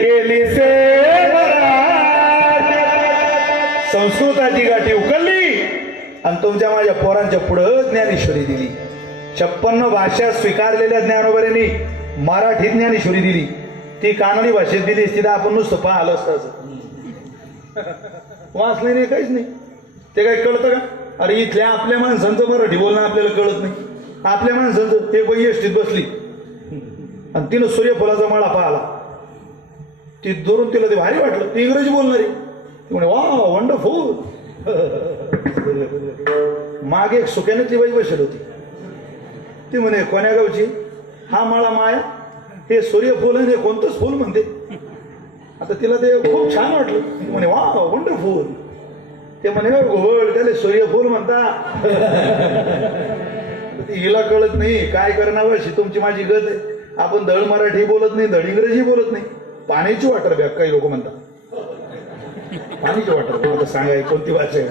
केली से संस्कृताची गाठी उकलली आणि तुमच्या माझ्या पोरांच्या पुढं ज्ञानेश्वरी दिली. 56 भाषा स्वीकारलेल्या ज्ञानोबऱ्यांनी मराठी ज्ञानेश्वरी दिली. ती कानडी भाषेत दिली असती तर आपण नुसतं पाहिलं असतं. वाचलं नाही, काहीच नाही. ते काही कळतं का? अरे इथल्या आपल्या माणसांचं मराठी बोलणं आपल्याला कळत नाही. आपल्या माणसांचं ते बाई एसटीत बसली आणि तिनं सूर्यफुलाचा माळा पाहिला. ती धरून तिला ते भारी वाटलं. ती इंग्रजी बोलणारी. ती म्हणे वा वंडरफुल. मागे एक सुक्यानेतली बाई बसली होती. ती म्हणे कोण्या गावची? हा माळा माया. हे सूर्यफुल आहे, कोणतंच फुल म्हणते. आता तिला ते खूप छान वाटलं. ती म्हणे वा वंडरफुल. ते म्हणे घोळ त्याला सूर्यफुल म्हणता. हिला कळत नाही. काय करणार अशी तुमची माझी गत आहे. आपण धड मराठी बोलत नाही, धड इंग्रजी बोलत नाही. पाण्याची वाटर बॅग काही लोक म्हणतात. पाण्याची वाटर बॅग सांगाय कोणती भाषा आहे?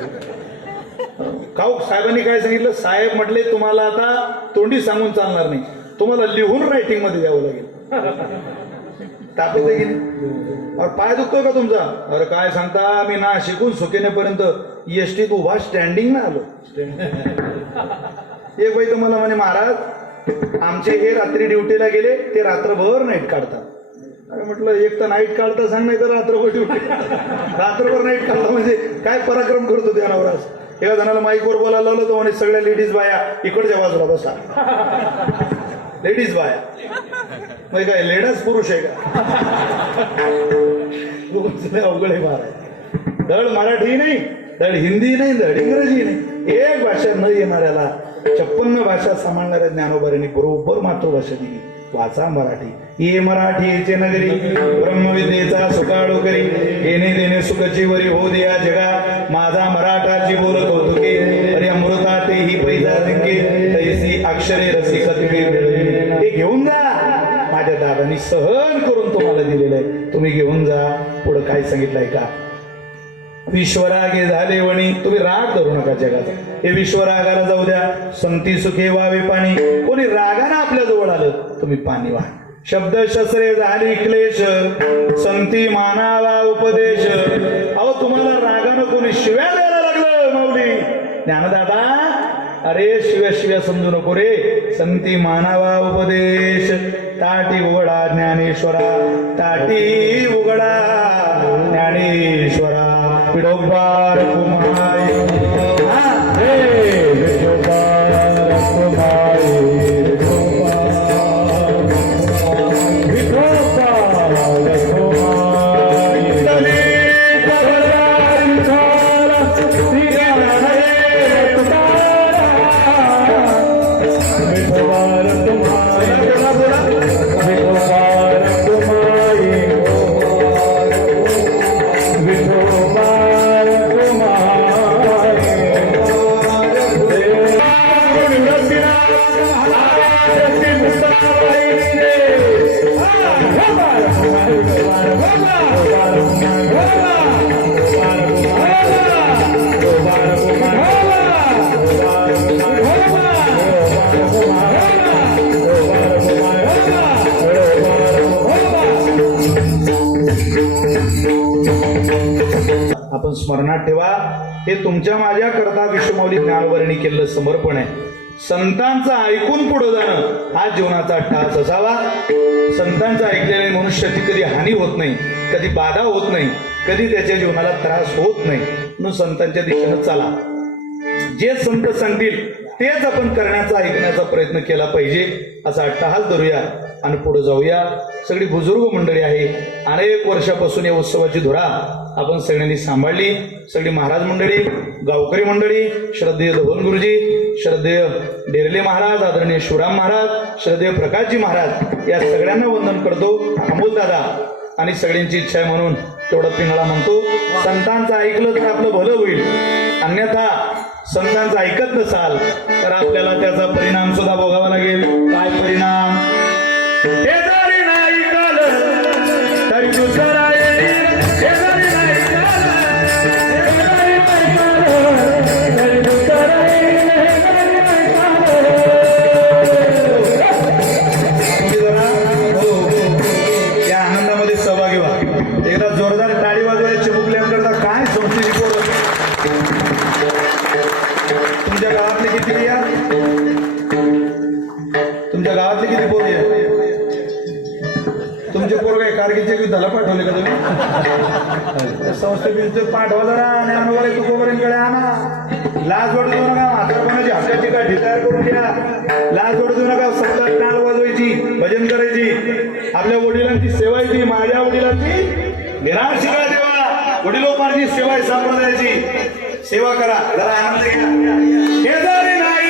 काऊ साहेबांनी काय सांगितलं? साहेब म्हटले तुम्हाला आता तोंडी सांगून चालणार नाही, तुम्हाला लिहून रायटिंग मध्ये द्यावं लागेल. तापीत आहे की नाही? अरे पाय दुखतोय का तुमचा? अरे काय सांगता, मी ना शिकून सुकेनेपर्यंत एसटीत उभा स्टँडिंग ना आलो. एक बाई तर मला म्हणे महाराज आमचे हे रात्री ड्युटीला गेले, ते रात्रभर नाईट काढतात. अरे म्हटलं एक तर नाईट काढता सांग, नाही तर रात्रभर ड्युटी. रात्रभर नाईट काढता म्हणजे काय पराक्रम करतो त्या नवराज. एका जणाला माईकवर बोलायला लावलं तर म्हणे सगळ्या लेडीज बाया इकडच्या बाजूला बसा. लेडीज बाया म्हणजे काय लेडाच पुरुष आहे का? अवघड आहे महाराज. धड मराठी नाही, धड हिंदी नाही, धड इंग्रजी नाही. एक भाषा न येणाऱ्याला 56 भाषा सांभाळणाऱ्या ज्ञानोबाऱ्यांनी बरोबर मातृभाषा दिली. वाचा मराठी. ये मराठीचे नगरी ब्रह्मविद्येचा सुकाळू करी. येणे देणे सुखची वरी हो द्या जगा. माझा मराठाची बोलत होतो के अरे अमृता तेही पैसा जिंके. तैसी अक्षरे रसिकत हे घेऊन जा. माझ्या दादांनी सहन करून तुम्हाला दिलेलं आहे. तुम्ही घेऊन जा. पुढे काय सांगितलंय का? विश्वरागे झाले वणी. तुम्ही राग धरू नका जगात. हे विश्वरागाला जाऊ द्या. संती सुखे व्हावे पाणी. कोणी रागाने आपल्या जवळ आलं तुम्ही पाणी व्हा. शब्द शस्त्रे झाली क्लेश. संती मानावा उपदेश. अहो तुम्हाला रागानं कोणी शिव्या द्यायला लागलं माऊली ज्ञानदादा. अरे शिव्या शिव्या समजू नको रे. संती मानावा उपदेश. ताटी उघडा ज्ञानेश्वरा. ताटी उघडा ज्ञानेश्वरा. विठोबार कुमारी विठोबार कुमारी आपण स्मरणात ठेवा. हे तुमच्या माझ्या करता विश्वमौली ज्ञानोबांनी केलेलं समर्पण आहे. संतांचं ऐकून पुढे जाणं हा जीवनाचा टाच असावा. संतांचं ऐकलेले मनुष्याची कधी हानी होत नाही, कधी बाधा होत नाही, कधी त्याच्या जीवनाला त्रास होत नाही. म्हणून संतांच्या दिशेनं चाला. जे संत सांगतील तेच आपण करण्याचा ऐकण्याचा प्रयत्न केला पाहिजे असा अट्टहास धरूया आणि पुढे जाऊया. सगळी बुजुर्ग मंडळी आहे. अनेक वर्षापासून या उत्सवाची धुरा आपण सगळ्यांनी सांभाळली. सगळी महाराज मंडळी, गावकरी मंडळी, श्रद्धेय धवन गुरुजी, श्रद्धेय डेरले महाराज, आदरणीय शिवराम महाराज, श्रद्धेय प्रकाशजी महाराज या सगळ्यांना वंदन करतो. अमोल दादा आणि सगळ्यांची इच्छा आहे म्हणून तेवढा पिंगळा म्हणतो. संतांचं ऐकलं तर आपलं भलं होईल. अन्यथा संतांचं ऐकत नसाल तर आपल्याला त्याचा परिणाम सुद्धा भोगावा लागेल. काय परिणाम? हे जरी नाही कळलं तरी दुसरा येईल. हे जरी नाही कळलं तरी दुसरा येईल. जरा तुमचे पोरं काय कारगिलच्या युद्धाला पाठवले का तुम्ही? संस्थेबिंच पाठवा जरा ज्ञानोबा तुकोबरेंकडे आणा. लाज वाटू देऊ नका. म्हातारपणाची हक्काची गाठी तयार करून घ्या. लाज वाटू देऊ नका. सतत टाळ वाजवायची, भजन करायची, आपल्या वडिलांची सेवायची, माझ्या वडिलांची निराश शिकाय देवा. वडिलोपार्जी सेवा आहे संप्रदायाची. सेवा करा, जरा आनंद घ्या. शेजारी नाही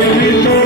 ठेवितो